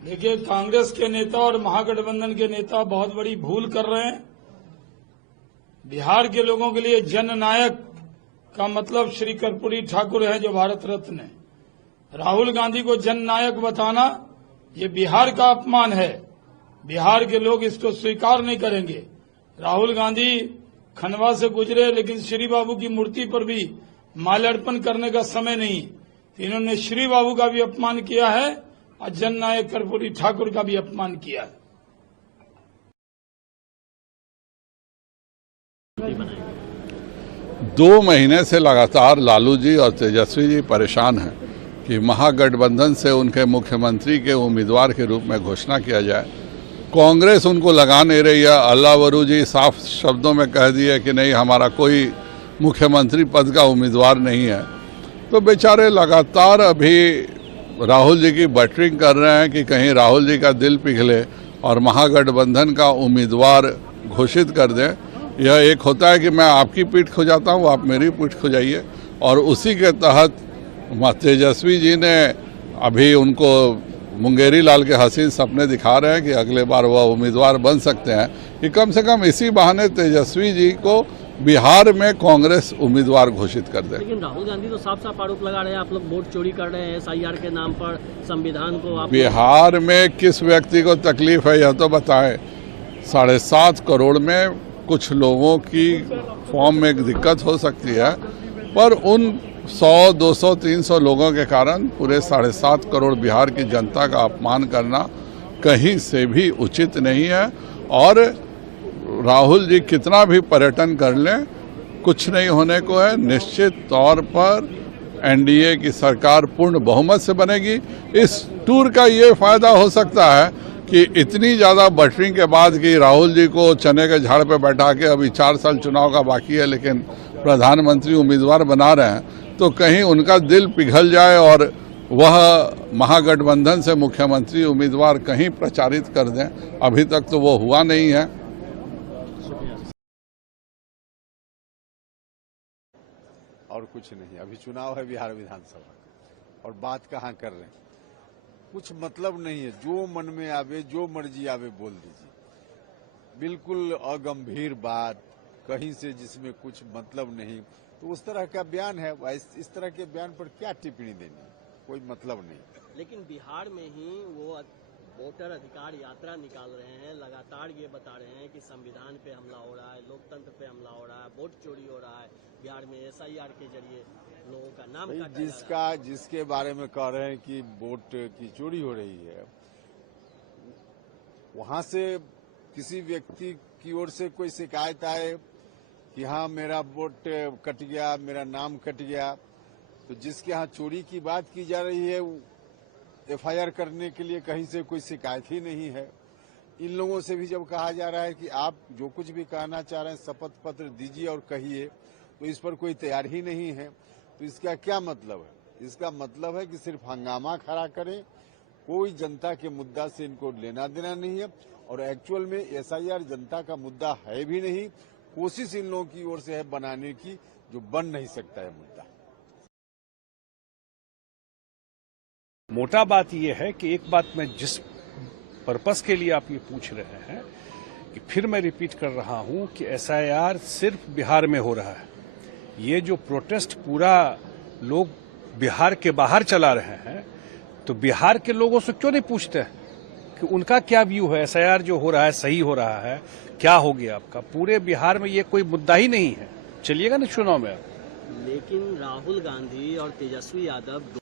देखिए, कांग्रेस के नेता और महागठबंधन के नेता बहुत बड़ी भूल कर रहे हैं। बिहार के लोगों के लिए जननायक का मतलब श्री कर्पूरी ठाकुर है, जो भारत रत्न है। राहुल गांधी को जननायक बताना ये बिहार का अपमान है। बिहार के लोग इसको स्वीकार नहीं करेंगे। राहुल गांधी खंडवा से गुजरे, लेकिन श्री बाबू की मूर्ति पर भी माल्यार्पण करने का समय नहीं। इन्होंने श्री बाबू का भी अपमान किया है और जननायक कर्पूरी ठाकुर का भी अपमान किया है। 2 महीने से लगातार लालू जी और तेजस्वी जी परेशान हैं कि महागठबंधन से उनके मुख्यमंत्री के उम्मीदवार के रूप में घोषणा किया जाए। कांग्रेस उनको लगा नहीं रही है। अल्लावरू जी साफ शब्दों में कह दिए कि नहीं, हमारा कोई मुख्यमंत्री पद का उम्मीदवार नहीं है। तो बेचारे लगातार अभी राहुल जी की बटरिंग कर रहे हैं कि कहीं राहुल जी का दिल पिघले और महागठबंधन का उम्मीदवार घोषित कर दें। यह एक होता है कि मैं आपकी पीठ खुजाता हूँ, आप मेरी पीठ खुजाइए, और उसी के तहत तेजस्वी जी ने अभी उनको मुंगेरी लाल के हसीन सपने दिखा रहे हैं कि अगले बार वह उम्मीदवार बन सकते हैं, कि कम से कम इसी बहाने तेजस्वी जी को बिहार में कांग्रेस उम्मीदवार घोषित कर दे। लेकिन राहुल गांधी तो साफ साफ आरोप लगा रहे हैं, आप लोग वोट चोरी कर रहे हैं SIR के नाम पर, संविधान को आप। बिहार में किस व्यक्ति को तकलीफ है यह तो बताएं। 7.5 करोड़ में कुछ लोगों की फॉर्म में दिक्कत हो सकती है, पर उन 100, 200, 300 लोगों के कारण पूरे 7.5 करोड़ बिहार की जनता का अपमान करना कहीं से भी उचित नहीं है। और राहुल जी कितना भी पर्यटन कर लें, कुछ नहीं होने को है। निश्चित तौर पर NDA की सरकार पूर्ण बहुमत से बनेगी। इस टूर का ये फायदा हो सकता है कि इतनी ज़्यादा बटरिंग के बाद कि राहुल जी को चने के झाड़ पे बैठा के अभी 4 साल चुनाव का बाकी है, लेकिन प्रधानमंत्री उम्मीदवार बना रहे हैं, तो कहीं उनका दिल पिघल जाए और वह महागठबंधन से मुख्यमंत्री उम्मीदवार कहीं प्रचारित कर दें। अभी तक तो वो हुआ नहीं है। और कुछ नहीं, अभी चुनाव है बिहार विधानसभा का, और बात कहाँ कर रहे हैं। कुछ मतलब नहीं है, जो मन में आवे, जो मर्जी आवे बोल दीजिए। बिल्कुल अगंभीर बात, कहीं से जिसमें कुछ मतलब नहीं, तो उस तरह का बयान है। इस तरह के बयान पर क्या टिप्पणी देनी, कोई मतलब नहीं। लेकिन बिहार में ही वो वोटर अधिकार यात्रा निकाल रहे हैं, लगातार ये बता रहे हैं कि संविधान पे हमला हो रहा है, लोकतंत्र पे हमला हो रहा है, वोट चोरी हो रहा है बिहार में, SIR के जरिए लोगों का नाम काटा जा रहा है। जिसके बारे में कह रहे हैं कि वोट की चोरी हो रही है, वहां से किसी व्यक्ति की ओर से कोई शिकायत आए कि हाँ मेरा वोट कट गया, मेरा नाम कट गया, तो जिसके यहाँ चोरी की बात की जा रही है FIR करने के लिए कहीं से कोई शिकायत ही नहीं है। इन लोगों से भी जब कहा जा रहा है कि आप जो कुछ भी कहना चाह रहे हैं शपथ पत्र दीजिए और कहिए, तो इस पर कोई तैयार ही नहीं है, तो इसका क्या मतलब है? इसका मतलब है कि सिर्फ हंगामा खड़ा करें, कोई जनता के मुद्दा से इनको लेना देना नहीं है, और एक्चुअल में SIR जनता का मुद्दा है भी नहीं। कोशिश इन लोगों की ओर से है बनाने की, जो बन नहीं सकता है मुद्दा। मोटा बात यह है कि एक बात मैं जिस पर्पस के लिए आप ये पूछ रहे हैं, कि फिर मैं रिपीट कर रहा हूं कि SIR सिर्फ बिहार में हो रहा है। ये जो प्रोटेस्ट पूरा लोग बिहार के बाहर चला रहे हैं, तो बिहार के लोगों से क्यों नहीं पूछते कि उनका क्या व्यू है, SIR जो हो रहा है सही हो रहा है, क्या हो गया आपका? पूरे बिहार में ये कोई मुद्दा ही नहीं है। चलिएगा ना चुनाव में। लेकिन राहुल गांधी और तेजस्वी यादव